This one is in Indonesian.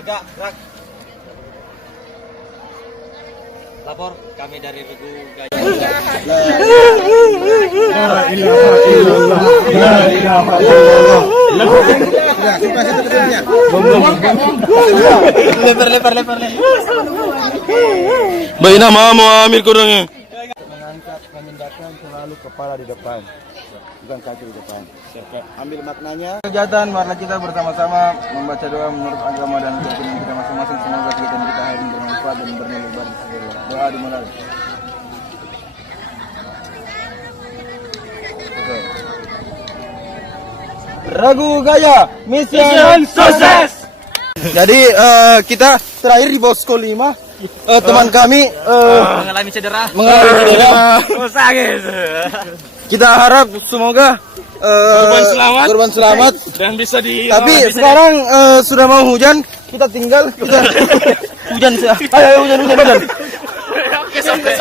Tegak, gerak. Lapor, kami dari Regu Gajah. Lebar. Baik nama mau ambil kurangnya. Mengangkat, memindahkan selalu kepala di depan, bukan kaki di depan. Ambil maknanya. Kegiatan marilah kita bersama-sama membaca doa menurut agama dan keyakinan kita masing-masing. Semoga kegiatan kita hari ini bermanfaat dan bernilai baik. Doa dimulai. Regu Gajah, mission sukses. Jadi kita terakhir di Bosko 5. Teman kami Mengalami cedera. sakit. Kita harap semoga korban selamat Dan bisa di. Tapi sekarang sudah mau hujan, kita tinggal hujan. Ayo hujan. Oke sampai.